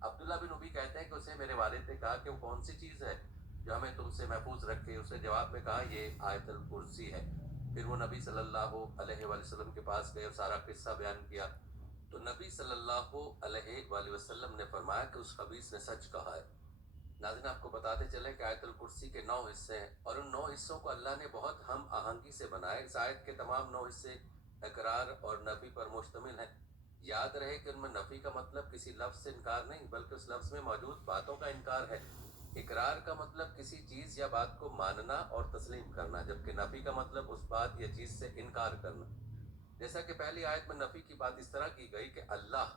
عبداللہ بن ابی کہتے ہیں کہ اسے میرے والد نے کہا کہ وہ کون سی چیز ہے جو ہمیں تم سے محفوظ رکھے. اس نے جواب میں کہا یہ آیت الکرسی ہے. پھر وہ نبی صلی اللہ علیہ وآلہ وسلم کے پاس گئے اور سارا قصہ بیان کیا. تو نبی صلی اللہ علیہ وآلہ وسلم نے فرمایا کہ اس خبیث نے سچ کہا ہے. ناظرین آپ کو بتاتے چلے کہ آیت الکرسی کے 9 حصے ہیں اور ان 9 حصوں کو اللہ نے بہت ہم آہنگی سے بنایا. اس آیت کے تمام 9 حصے اقرار اور نفی پر مشتمل ہیں. یاد رہے کہ ان میں نفی کا مطلب کسی لفظ سے انکار نہیں بلکہ اس لفظ میں موجود باتوں کا انکار ہے. اقرار کا مطلب کسی چیز یا بات کو ماننا اور تسلیم کرنا، جبکہ نفی کا مطلب اس بات یا چیز سے انکار کرنا. جیسا کہ پہلی آیت میں نفی کی بات اس طرح کی گئی کہ اللہ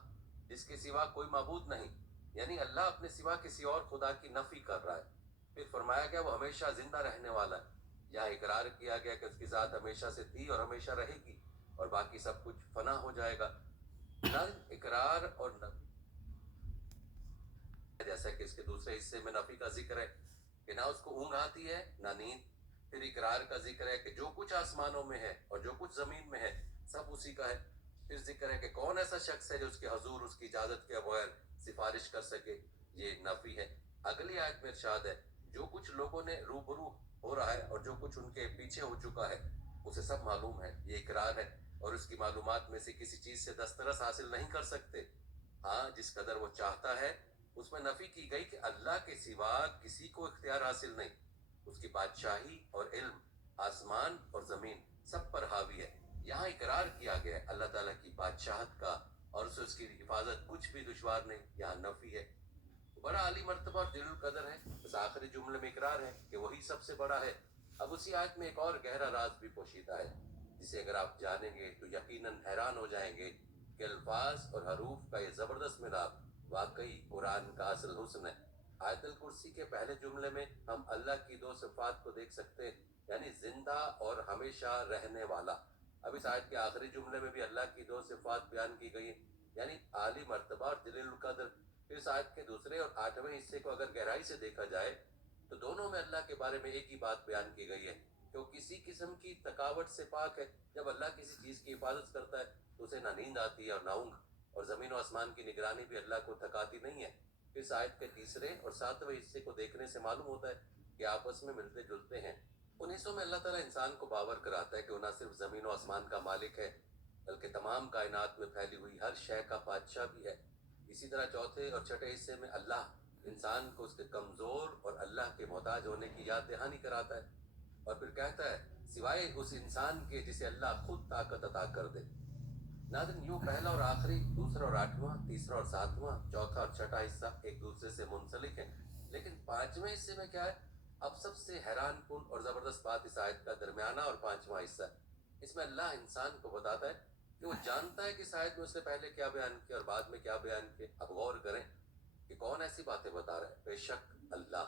جس کے سوا کوئی معبود نہیں، یعنی اللہ اپنے سوا کسی اور خدا کی نفی کر رہا ہے. پھر فرمایا گیا وہ ہمیشہ زندہ رہنے والا ہے. یہاں اقرار کیا گیا کہ اس کی ذات ہمیشہ سے تھی اور ہمیشہ رہے گی اور باقی سب کچھ فنا ہو جائے گا. اقرار اور نفی جیسا کہ اس کے دوسرے حصے میں نفی کا ذکر ہے کہ نہ اس کو اونگ آتی ہے نہ نیند. پھر اقرار کا ذکر ہے کہ جو کچھ آسمانوں میں ہے اور جو کچھ زمین میں ہے سب اسی کا ہے. پھر ذکر ہے کہ کون ایسا شخص ہے جو اس کے حضور اس کی اجازت کے بغیر سفارش کر سکے، یہ نفی ہے. اگلی آیت میں ارشاد ہے جو کچھ لوگوں نے روبرو ہو رہا ہے اور جو کچھ ان کے پیچھے ہو چکا ہے اسے سب معلوم ہے، یہ اقرار ہے. اور اس کی معلومات میں سے کسی چیز سے دسترس حاصل نہیں کر سکتے، ہاں جس قدر وہ چاہتا ہے. اس میں نفی کی گئی کہ اللہ کے سوا کسی کو اختیار حاصل نہیں. اس کی بادشاہی اور علم آسمان اور زمین سب پر حاوی ہے. یہاں اقرار کیا گیا ہے اللہ تعالیٰ کی بادشاہت کا اور اسے اس کی حفاظت کچھ بھی دشوار نہیں. یہاں نفی ہے. بڑا عالی مرتبہ اور جلیل القدر ہے. بس آخری جملے میں اقرار ہے کہ وہی سب سے بڑا ہے. اب اسی آیت میں ایک اور گہرا راز بھی پوشیدہ ہے جسے اگر آپ جانیں گے تو یقیناً حیران ہو جائیں گے کہ الفاظ اور حروف کا یہ زبردست ملاپ واقعی قرآن کا اصل حسن ہے. آیت الکرسی کے پہلے جملے میں ہم اللہ کی 2 صفات کو دیکھ سکتے ہیں، یعنی زندہ اور ہمیشہ رہنے والا. اب اس آیت کے آخری جملے میں بھی اللہ کی 2 صفات بیان کی گئی ہیں، یعنی عالی مرتبہ اور جلیل القدر. پھر اس آیت کے دوسرے اور 8ویں حصے کو اگر گہرائی سے دیکھا جائے تو دونوں میں اللہ کے بارے میں ایک ہی بات بیان کی گئی ہے کہ وہ کسی قسم کی تھکاوٹ سے پاک ہے. جب اللہ کسی چیز کی حفاظت کرتا ہے تو اسے نہ نیند آتی ہے اور نہ اونگ، اور زمین و آسمان کی نگرانی بھی اللہ کو تھکاتی نہیں ہے. اس آیت کے تیسرے اور 7ویں حصے کو دیکھنے سے معلوم ہوتا ہے کہ آپس میں ملتے جلتے ہیں. ان حصوں میں اللہ تعالیٰ انسان کو باور کراتا ہے کہ وہ نہ صرف زمین و آسمان کا مالک ہے بلکہ تمام کائنات میں پھیلی ہوئی ہر شے کا بادشاہ بھی ہے. اسی طرح چوتھے اور چھٹے حصے میں اللہ انسان کو اس کے کمزور اور اللہ کے محتاج ہونے کی یاد دہانی کراتا ہے اور پھر کہتا ہے سوائے اس انسان کے جسے اللہ خود طاقت عطا کر دے. ناظرین یوں پہلا اور آخری، دوسرا اور 8واں، تیسرا اور 7واں، چوتھا اور چھٹا حصہ ایک دوسرے سے منسلک ہیں. لیکن 5ویں حصے میں کیا ہے؟ اب سب سے حیران کن اور زبردست بات اس آیت کا درمیانہ اور 5واں حصہ ہے. اس میں اللہ انسان کو بتاتا ہے کہ وہ جانتا ہے کہ اس آیت میں اس نے پہلے کیا بیان کیا اور بعد میں کیا بیان کیا. اب غور کریں کہ کون ایسی باتیں بتا رہا ہے؟ بے شک اللہ.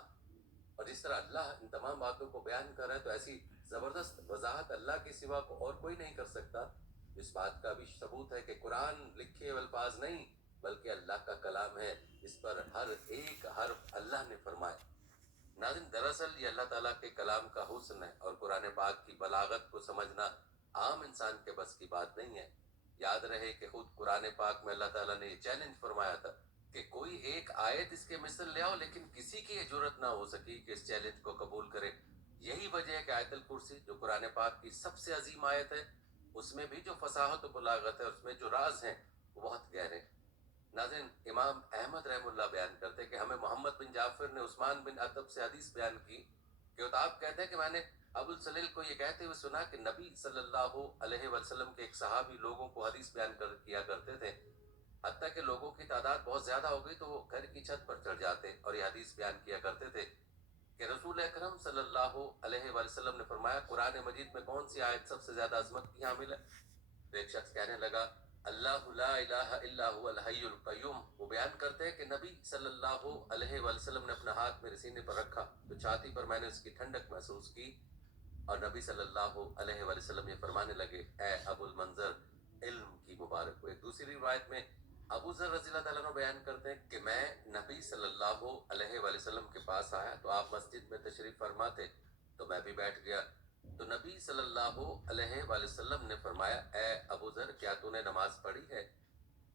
اور جس طرح اللہ ان تمام باتوں کو بیان کر رہا ہے تو ایسی زبردست وضاحت اللہ کے سوا کو اور کوئی نہیں کر سکتا. اس بات کا بھی ثبوت ہے کہ قرآن لکھے الفاظ نہیں بلکہ اللہ کا کلام ہے، اس پر ہر ایک حرف اللہ نے فرمایا. ناظرین دراصل یہ اللہ تعالیٰ کے کلام کا حسن ہے اور قرآن پاک کی بلاغت کو سمجھنا عام انسان کے بس کی بات نہیں ہے. یاد رہے کہ خود قرآن پاک میں اللہ تعالیٰ نے یہ چیلنج فرمایا تھا کہ کوئی ایک آیت اس کے مثل لے آؤ، لیکن کسی کی یہ جرت نہ ہو سکی کہ اس چیلنج کو قبول کرے. یہی وجہ ہے کہ آیت الکرسی جو قرآن پاک کی سب سے عظیم آیت ہے، اس میں بھی جو فصاحت و بلاغت ہے، اس میں جو راز ہیں وہ بہت گہرے ہیں. ناظرین امام احمد رحم اللہ بیان کرتے کہ ہمیں محمد بن جعفر نے عثمان بن عتب سے حدیث بیان کی کہ آپ کہتے ہیں کہ میں نے ابو السلیل کو یہ کہتے ہوئے سنا کہ نبی صلی اللہ علیہ وسلم کے ایک صحابی لوگوں کو حدیث بیان کیا کرتے تھے، حتیٰ کہ لوگوں کی تعداد بہت زیادہ ہو گئی تو وہ گھر کی چھت پر چڑھ جاتے اور یہ حدیث بیان کیا کرتے تھے کہ رسول اکرم صلی اللہ علیہ وسلم نے فرمایا قرآن مجید میں کون سی آیت سب سے زیادہ عظمت کی حامل ہے؟ تو ایک شخص کہنے لگا اللہ لا الہ الا هو الحی القیوم. وہ بیان کرتے ہیں کہ نبی صلی اللہ علیہ وسلم نے اپنا ہاتھ میرے سینے پر رکھا تو چھاتی پر میں نے اس کی ٹھنڈک محسوس کی اور نبی صلی اللہ علیہ وسلم یہ فرمانے لگے اے ابو المنظر علم کی مبارک ہو. ایک دوسری روایت میں ابو ذر رضی اللہ تعالیٰ عنہ بیان کرتے ہیں کہ میں نبی صلی اللہ علیہ وسلم کے پاس آیا تو آپ مسجد میں تشریف فرما تھے تو میں بھی بیٹھ گیا تو نبی صلی اللہ علیہ وسلم نے فرمایا اے ابو ذر کیا تو نے نماز پڑھی ہے؟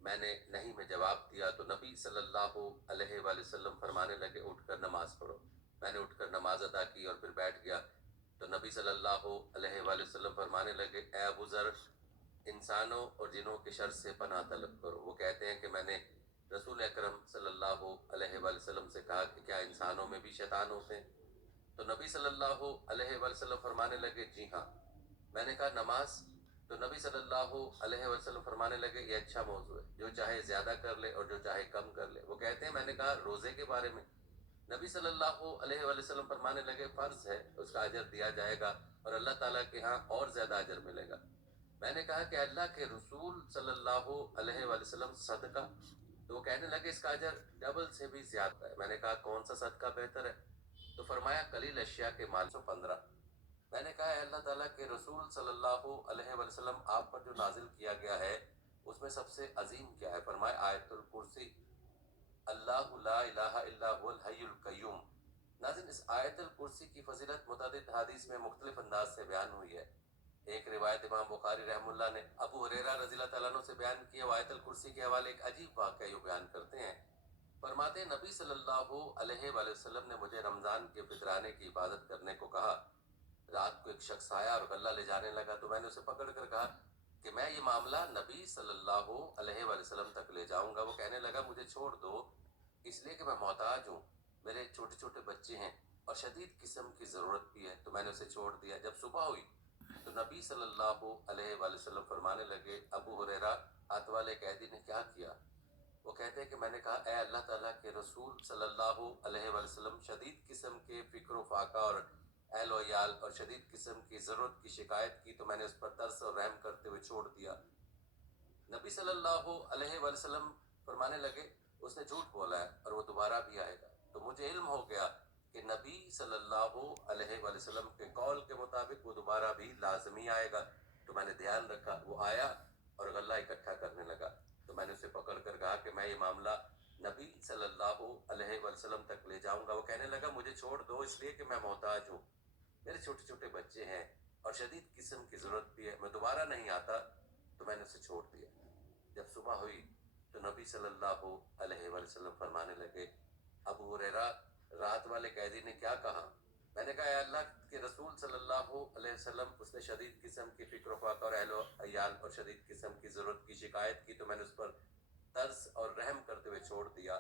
میں نے نہیں میں جواب دیا تو نبی صلی اللہ علیہ وآلہ وسلم فرمانے لگے اٹھ کر نماز پڑھو. میں نے اٹھ کر نماز ادا کی اور پھر بیٹھ گیا تو نبی صلی اللہ علیہ وآلہ وسلم فرمانے لگے اے ابو ذر انسانوں اور جنوں کے شر سے پناہ طلب کرو. وہ کہتے ہیں کہ میں نے رسول اکرم صلی اللہ علیہ وآلہ وسلم سے کہا کہ کیا انسانوں میں بھی شیطان ہوتے ہیں؟ تو نبی صلی اللہ علیہ وآلہ وسلم فرمانے لگے جی ہاں. میں نے کہا نماز؟ تو نبی صلی اللہ علیہ وسلم فرمانے لگے یہ اچھا موضوع ہے، جو چاہے زیادہ کر لے اور جو چاہے کم کر لے. وہ کہتے ہیں میں نے کہا روزے کے بارے میں؟ نبی صلی اللہ علیہ وسلم فرمانے لگے فرض ہے، اس کا اجر دیا جائے گا اور اللہ تعالیٰ کے ہاں اور زیادہ اجر ملے گا. میں نے کہا کہ اللہ کے رسول صلی اللہ علیہ وسلم صدقہ؟ تو وہ کہنے لگے اس کا اجر ڈبل سے بھی زیادہ ہے. میں نے کہا کون سا صدقہ بہتر ہے؟ تو فرمایا قلیل اشیاء کے مال 115. میں نے کہا اللہ تعالیٰ کے رسول صلی اللہ علیہ وسلم آپ پر جو نازل کیا گیا ہے اس میں سب سے عظیم کیا ہے؟ فرمایا آیت الکرسی، اللہ لا الہ الا هو الحی القیوم. ناظرین اس آیت الکرسی کی فضیلت متعدد حدیث میں مختلف انداز سے بیان ہوئی ہے. ایک روایت امام بخاری رحم اللہ نے ابو ہریرہ رضی اللہ تعالیٰ عنہ سے بیان کی ہے. آیت الکرسی کے حوالے ایک عجیب واقعہ یہ بیان کرتے ہیں. فرماتے ہیں نبی صلی اللہ علیہ وآلہ وسلم نے مجھے رمضان کے فطرانے کی حفاظت کرنے کو کہا. رات کو ایک شخص آیا اور غلہ لے جانے لگا تو میں نے اسے پکڑ کر کہا کہ میں یہ معاملہ نبی صلی اللہ علیہ وآلہ وسلم تک لے جاؤں گا. وہ کہنے لگا مجھے چھوڑ دو اس لیے کہ میں محتاج ہوں، میرے چھوٹے چھوٹے بچے ہیں اور شدید قسم کی ضرورت بھی ہے. تو میں نے اسے چھوڑ دیا. جب صبح ہوئی تو نبی صلی اللہ علیہ وآلہ وسلم فرمانے لگے ابو ہریرہ ہاتھ والے قیدی نے کیا کیا؟ وہ کہتے ہیں کہ میں نے کہا اے اللہ تعالیٰ کے رسول صلی اللہ علیہ وآلہ وسلم شدید قسم کے فکر و فاقہ اور اہل و عیال اور شدید قسم کی ضرورت کی شکایت کی تو میں نے اس پر ترس اور رحم کرتے ہوئے چھوڑ دیا. نبی صلی اللہ علیہ وآلہ وسلم فرمانے لگے اس نے جھوٹ بولا ہے اور وہ دوبارہ بھی آئے گا. تو مجھے علم ہو گیا کہ نبی صلی اللہ علیہ وآلہ وسلم کے قول کے مطابق وہ دوبارہ بھی لازمی آئے گا. تو میں نے دھیان رکھا، وہ آیا اور غلہ اکٹھا کرنے لگا. تو میں نے اسے پکڑ کر کہا کہ میں یہ معاملہ نبی صلی اللہ علیہ وآلہ وسلم تک لے جاؤں گا. وہ کہنے لگا مجھے چھوڑ دو اس لیے کہ میں محتاج ہوں، میرے چھوٹے چھوٹے بچے ہیں اور شدید قسم کی ضرورت بھی ہے، میں دوبارہ نہیں آتا. تو میں نے اسے چھوڑ دیا. جب صبح ہوئی تو نبی صلی اللہ علیہ وآلہ وسلم فرمانے لگے ابو ہریرہ رات والے قیدی نے کیا کہا؟ میں نے کہا اے اللہ کے رسول صلی اللہ علیہ وسلم اس نے شدید قسم کی فکر و فاقہ اور اہل و عیال اور شدید قسم کی ضرورت کی شکایت کی تو میں نے اس پر ترس اور رحم کرتے ہوئے چھوڑ دیا.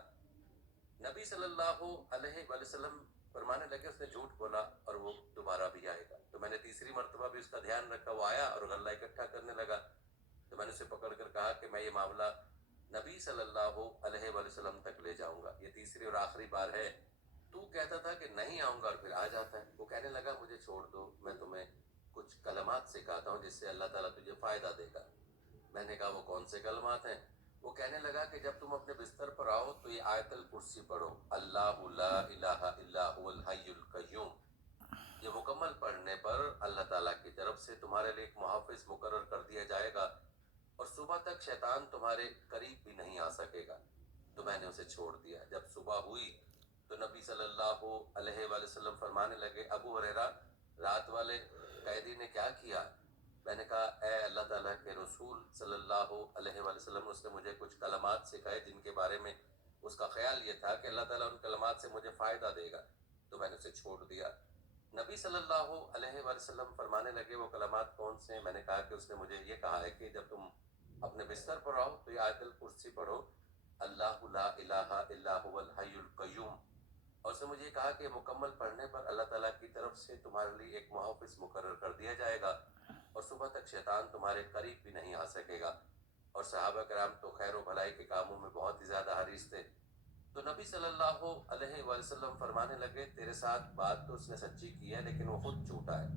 نبی صلی اللہ علیہ وآلہ وسلم فرمانے لگے اس نے جھوٹ بولا اور وہ دوبارہ بھی آئے گا. تو میں نے تیسری مرتبہ بھی اس کا دھیان رکھا، وہ آیا اور غلہ اکٹھا کرنے لگا. تو میں نے اسے پکڑ کر کہا کہ میں یہ معاملہ نبی صلی اللہ علیہ وآلہ وسلم تک لے جاؤں گا، یہ تیسری اور آخری بار ہے. تو کہتا تھا کہ نہیں آؤں گا اور پھر آ جاتا ہے. وہ کہنے لگا مجھے چھوڑ دو، میں تمہیں کچھ کلمات سکھاتا ہوں جس سے اللہ تعالیٰ تجھے فائدہ دے گا. میں نے کہا وہ کون سے کلمات ہیں؟ وہ کہنے لگا کہ جب تم اپنے بستر پر آؤ تو یہ آیت الکرسی پڑھو، اللہ لا الہ الا هو الحی القیوم. یہ مکمل پڑھنے پر اللہ تعالیٰ کی طرف سے تمہارے لیے ایک محافظ مقرر کر دیا جائے گا اور صبح تک شیطان تمہارے قریب بھی نہیں آ سکے گا. تو میں نے اسے چھوڑ دیا. جب صبح ہوئی تو نبی صلی اللہ علیہ وآلہ وسلم فرمانے لگے ابو ہریرہ رات والے قیدی نے کیا کیا؟ میں نے کہا اے اللہ تعالیٰ کے رسول صلی اللہ علیہ وآلہ وسلم اس نے مجھے کچھ کلمات سکھائے جن کے بارے میں اس کا خیال یہ تھا کہ اللہ تعالیٰ ان کلمات سے مجھے فائدہ دے گا. تو میں نے اسے چھوڑ دیا. نبی صلی اللہ علیہ وآلہ وسلم فرمانے لگے وہ کلمات کون سے ہیں؟ میں نے کہا کہ اس نے مجھے یہ کہا ہے کہ جب تم اپنے بستر پر آؤ تو یہ آیت الکرسی پڑھو، اللہ لا الہ الا هو الحی القیوم. اور اس نے مجھے کہا کہ مکمل پڑھنے پر اللہ تعالیٰ کی طرف سے تمہارے لیے ایک محافظ مقرر کر دیا جائے گا اور صبح تک شیطان تمہارے قریب بھی نہیں آ سکے گا. اور صحابہ کرام تو خیر و بھلائی کے کاموں میں بہت ہی زیادہ حریص تھے. تو نبی صلی اللہ علیہ وآلہ وسلم فرمانے لگے تیرے ساتھ بات تو اس نے سچی کی ہے لیکن وہ خود جھوٹا ہے.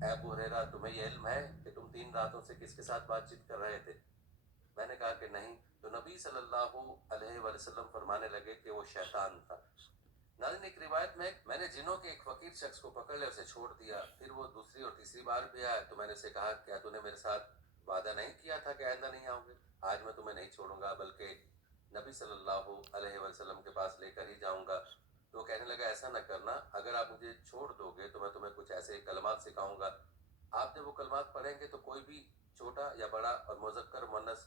اے ابو ہریرہ تمہیں یہ علم ہے کہ تم 3 راتوں سے کس کے ساتھ بات چیت کر رہے تھے؟ میں نے کہا کہ نہیں. تو نبی صلی اللہ علیہ وآلہ وسلم فرمانے لگے کہ وہ شیطان تھا. ناظرین ایک روایت میں نے جنوں کے ایک فقیر شخص کو پکڑ لیا، اسے چھوڑ دیا. پھر وہ دوسری اور تیسری بار بھی آیا تو میں نے اسے کہا کیا تو نے میرے ساتھ وعدہ نہیں کیا تھا کہ آئندہ نہیں آؤں گے؟ آج میں تمہیں نہیں چھوڑوں گا بلکہ نبی صلی اللہ علیہ وسلم کے پاس لے کر ہی جاؤں گا. تو کہنے لگا ایسا نہ کرنا، اگر آپ مجھے چھوڑ دو گے تو میں تمہیں کچھ ایسے کلمات سکھاؤں گا. آپ جب وہ کلمات پڑھیں گے تو کوئی بھی چھوٹا یا بڑا اور مذکر مؤنث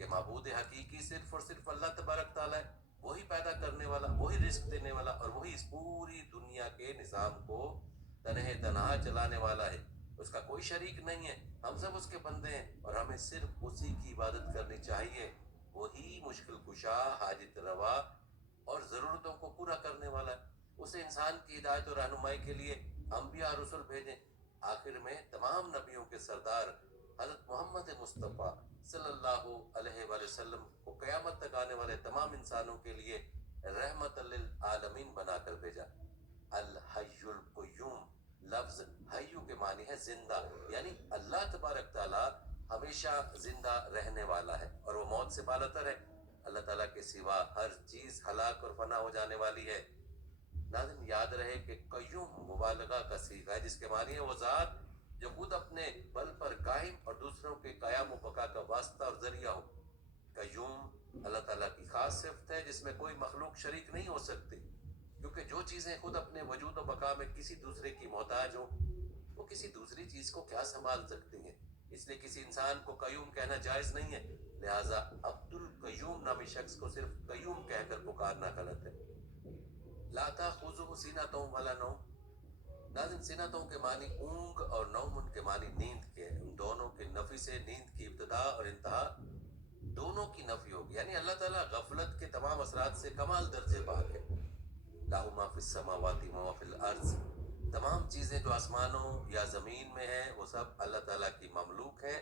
کہ معبود حقیقی صرف اور صرف اللہ تبارک تعالیٰ ہے، وہی پیدا کرنے والا، وہی رزق دینے والا، اور وہی اس پوری دنیا کے نظام کو تنہے تنہا چلانے والا ہے، اس کا کوئی شریک نہیں ہے، ہم سب اس کے بندے ہیں اور ہمیں صرف اسی کی عبادت کرنی چاہیے، وہی مشکل کشا، حاجت روا اور ضرورتوں کو پورا کرنے والا ہے، اسے انسان کی ہدایت اور رہنمائی کے لیے انبیاء رسول بھیجیں۔ آخر میں تمام نبیوں کے سردار حضرت محمد مصطفیٰ صلی اللہ علیہ وآلہ وسلم کو قیامت تک آنے والے تمام انسانوں کے لیے رحمت للعالمین بنا کر بھیجا۔ الحی القیوم، لفظ حیو کے معنی ہے زندہ، یعنی اللہ تبارک تعالیٰ ہمیشہ زندہ رہنے والا ہے اور وہ موت سے بالاتر ہے، اللہ تعالیٰ کے سوا ہر چیز ہلاک اور فنا ہو جانے والی ہے۔ ناظرین یاد رہے کہ قیوم مبالغہ کا صیغہ ہے جس کے معنی ہے وہ ذات جو خود اپنے بل پر قائم اور دوسروں کے قیام و بقا کا واسطہ اور ذریعہ ہو۔ قیوم اللہ تعالیٰ کی خاص صفت ہے جس میں کوئی مخلوق شریک نہیں ہو سکتی، کیونکہ جو چیزیں خود اپنے وجود و بقا میں کسی دوسرے کی محتاج ہوں وہ کسی دوسری چیز کو کیا سنبھال سکتی ہیں، اس لیے کسی انسان کو قیوم کہنا جائز نہیں ہے، لہٰذا عبد القیوم نامی شخص کو صرف قیوم کہہ کر پکارنا غلط ہے۔ لا تأخذہ سنۃ ولا نوم، ناظرین سنتوں کے معنی اونگ اور نوم ان کے معنی نیند کے ہیں، ان دونوں کے نفی سے نیند کی ابتدا اور انتہا دونوں کی نفی ہوگی، یعنی اللہ تعالیٰ غفلت کے تمام اثرات سے کمال درجے پاک ہے۔ لہ ما فی السماوات و ما فی الارض، تمام چیزیں جو آسمانوں یا زمین میں ہیں وہ سب اللہ تعالیٰ کی مملوک ہیں،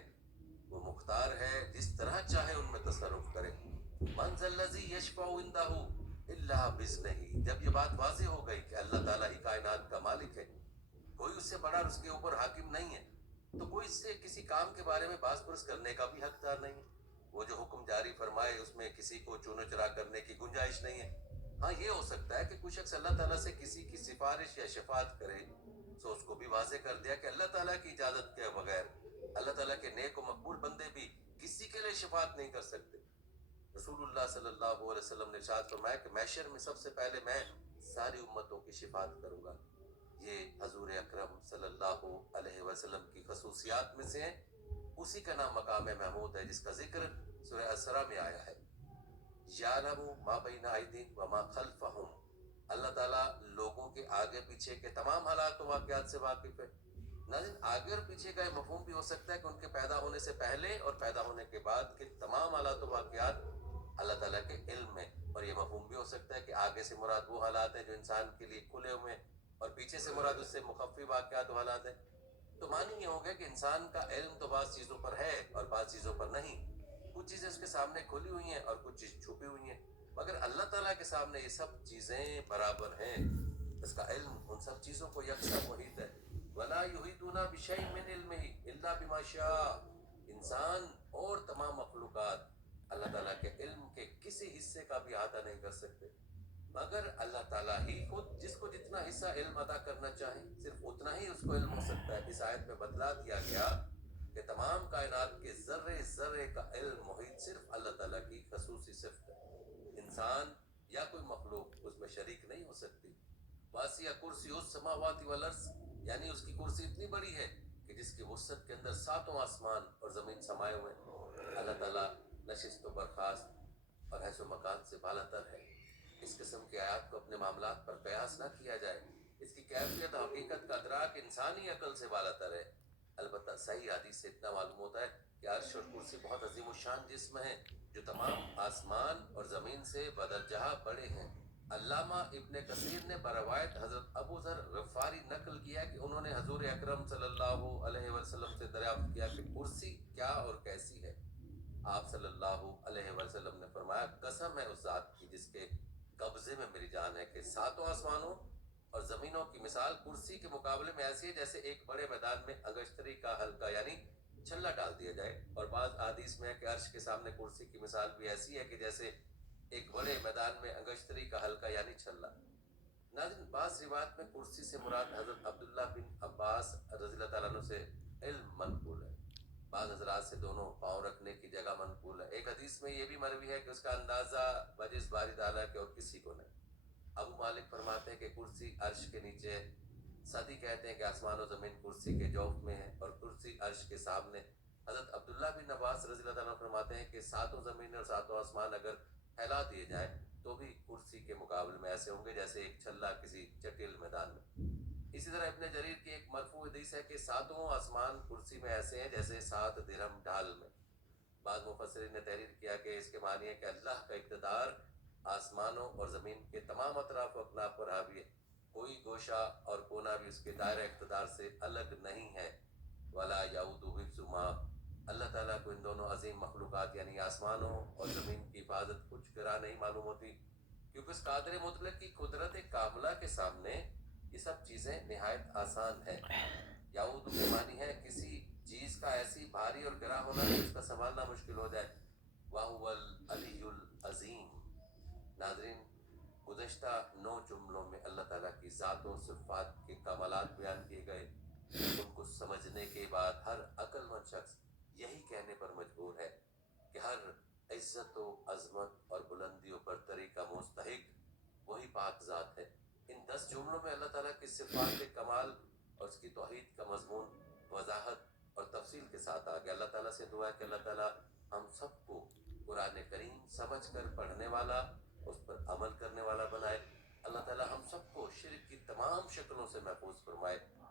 وہ مختار ہے، جس طرح چاہے ان میں تصرف کرے۔ من ذا الذی یشفع عندہ الا باذنہ، جب یہ بات واضح ہو گئی کہ اللہ تعالیٰ ہی کائنات کا مالک ہے، کوئی اس سے بڑا اس کے اوپر حاکم نہیں ہے، تو کوئی اس سے کسی کام کے بارے میں باز پرس کرنے کا بھی حقدار نہیں ہے، وہ جو حکم جاری فرمائے اس میں کسی کو چون و چرا کرنے کی گنجائش نہیں ہے۔ ہاں یہ ہو سکتا ہے کہ کوئی شخص اللہ تعالیٰ سے کسی کی سفارش یا شفاعت کرے تو اس کو بھی واضح کر دیا کہ اللہ تعالیٰ کی اجازت کے بغیر اللہ تعالیٰ کے نیک و مقبول بندے بھی کسی کے لیے شفاعت نہیں کر سکتے۔ رسول اللہ صلی اللہ علیہ وسلم نے ارشاد فرمایا کہ محشر میں سب سے پہلے میں ساری امتوں کی شفاعت کروں گا، یہ حضور اکرم صلی اللہ علیہ وسلم کی خصوصیات میں سے ہیں، اسی کا نام مقام محمود ہے جس کا ذکر سورہ اسراء میں آیا ہے۔ یعلم ما بین ایدیہم وما خلفہم، اللہ تعالیٰ لوگوں کے آگے پیچھے کے تمام حالات و واقعات سے واقف ہے۔ ناظرین آگے اور پیچھے کا یہ مفہوم بھی ہو سکتا ہے کہ ان کے پیدا ہونے سے پہلے اور پیدا ہونے کے بعد کے تمام حالات و واقعات اللہ تعالیٰ کے علم میں، اور یہ مفہوم بھی ہو سکتا ہے کہ آگے سے مراد وہ حالات ہیں جو انسان کے لیے کھلے ہوئے ہیں اور پیچھے سے مراد اس سے مخفی واقعات و حالات ہیں۔ تو معنی یہ ہو گیا کہ انسان کا علم تو بعض چیزوں پر ہے اور بعض چیزوں پر نہیں، کچھ چیزیں اس کے سامنے کھلی ہوئی ہیں اور کچھ چیز چھپی ہوئی ہیں، مگر اللہ تعالیٰ کے سامنے یہ سب چیزیں برابر ہیں، اس کا علم ان سب چیزوں کو یکساں محیط ہے۔ وَلَا يُحِيطُونَ بِشَيْءٍ مِّنْ عِلْمِهِ إِلَّا بِمَا شَاءَ، انسان اور تمام مخلوقات اللہ تعالیٰ کے علم کے کسی حصے کا بھی احاطہ نہیں کر سکتے، مگر اللہ تعالیٰ ہی خود جس کو جتنا حصہ علم عطا کرنا چاہے صرف اتنا ہی اس کو علم ہو سکتا ہے۔ اس آیت میں بتلا دیا گیا کہ تمام کائنات کے ذرے ذرے کا علم محیط صرف اللہ تعالیٰ کی خصوصی صفت ہے، انسان یا کوئی مخلوق اس میں شریک نہیں ہو سکتی۔ واسع کرسی السماوات والارض، یعنی اس کی کرسی اتنی بڑی ہے کہ جس کی وسعت کے اندر ساتوں آسمان اور زمین سمائے ہوئے ہیں۔ اللہ تعالیٰ نشست و برخاست اور حیث و مکان سے بالاتر ہے۔ اس قسم کی آیات کو اپنے معاملات پر قیاس نہ کیا جائے، اس کی کیفیت و حقیقت کا ادراک انسانی عقل سے بالاتر ہے۔ البتہ صحیح حدیث سے اتنا معلوم ہوتا ہے کہ عرش اور کرسی بہت عظیم الشان جسم ہیں جو تمام آسمان اور زمین سے بدرجہ بڑے ہیں۔ علامہ ابن کثیر نے بروایت حضرت ابو ذر غفاری نقل کیا کہ انہوں نے حضور اکرم صلی اللہ علیہ وسلم سے دریافت کیا کہ کرسی کیا اور کیسی ہے؟ آپ صلی اللہ علیہ وسلم نے فرمایا قسم ہے اس ذات کی جس کے قبضے میں میری جان ہے کہ ساتوں آسمانوں اور زمینوں کی مثال کرسی کے مقابلے میں ایسی ہے جیسے ایک بڑے میدان میں انگشتری کا حلقہ یعنی چھلا ڈال دیا جائے، اور بعض احادیث میں ہے کہ عرش کے سامنے کرسی کی مثال بھی ایسی ہے کہ جیسے ایک بڑے میدان میں انگشتری کا حلقہ یعنی چھلا۔ ناظرین بعض روایت میں کرسی سے مراد حضرت عبداللہ بن عباس رضی اللہ تعالیٰ عنہ سے علم منقول ہے، بعض حضرات سے دونوں پاؤں رکھنے کی جگہ منقول ہے۔ ایک حدیث میں یہ بھی مروی ہے کہ اس کا اندازہ بجس باری تعالیٰ کے اور کسی کو نہیں۔ ابو مالک فرماتے ہیں کہ کرسی عرش کے نیچے ہے، صدی کہتے ہیں کہ آسمان و زمین کرسی کے جوف میں ہے اور کرسی عرش کے سامنے حضرت عبداللہ بن عباس رضی اللہ عنہ فرماتے ہیں کہ ساتوں زمین اور ساتوں آسمان اگر پھیلا دیے جائیں تو بھی کرسی کے مقابلے میں ایسے ہوں گے جیسے ایک چھلا کسی چٹیل میدان میں۔ اسی طرح ابن جریر کی ایک مرفوع حدیث ہے کہ ساتوں آسمان کرسی میں ایسے ہیں جیسے 7 درہم ڈھال میں۔ بعض مفسرین نے تحریر کیا کہ اس کے معنی ہے کہ اللہ کا اقتدار آسمانوں اور زمین کے تمام اطراف و اکناف پر حاوی ہے، کوئی گوشہ اور کونا بھی اس کے دائرہ اقتدار سے الگ نہیں ہے۔ وَلَا يَؤُودُ حِفْظُهُمَا، اللہ تعالیٰ کو ان دونوں عظیم مخلوقات یعنی آسمانوں اور زمین کی حفاظت کچھ گرا نہیں معلوم ہوتی، کیونکہ اس قادر مطلق کی قدرت کاملہ کے سامنے یہ سب چیزیں نہایت آسان ہیں۔ یعود کے معنی ہے کسی چیز کا ایسی بھاری اور گرا ہونا کہ اس کا سنبھالنا مشکل ہو جائے۔ وَهُوَ الْعَلِيُّ الْعَظِيمُ۔ ناظرین، گزشتہ 9 جملوں میں اللہ تعالیٰ کی ذات و صفات کے کمالات بیان کیے گئے۔ ان کو سمجھنے کے بعد ہر عقل مند شخص یہی کہنے پر مجبور ہے کہ ہر عزت و عظمت اور بلندیوں پر طریقہ مستحق وہی پاک ذات ہے۔ ان 10 جملوں میں اللہ تعالیٰ کی صفات کمال اور اس کی توحید کا مضمون وضاحت اور تفصیل کے ساتھ آ گیا۔ اللہ تعالیٰ سے دعا ہے کہ اللہ تعالیٰ ہم سب کو قرآن کریم سمجھ کر پڑھنے والا، اس پر عمل کرنے والا بنائے۔ اللہ تعالیٰ ہم سب کو شرک کی تمام شکلوں سے محفوظ فرمائے۔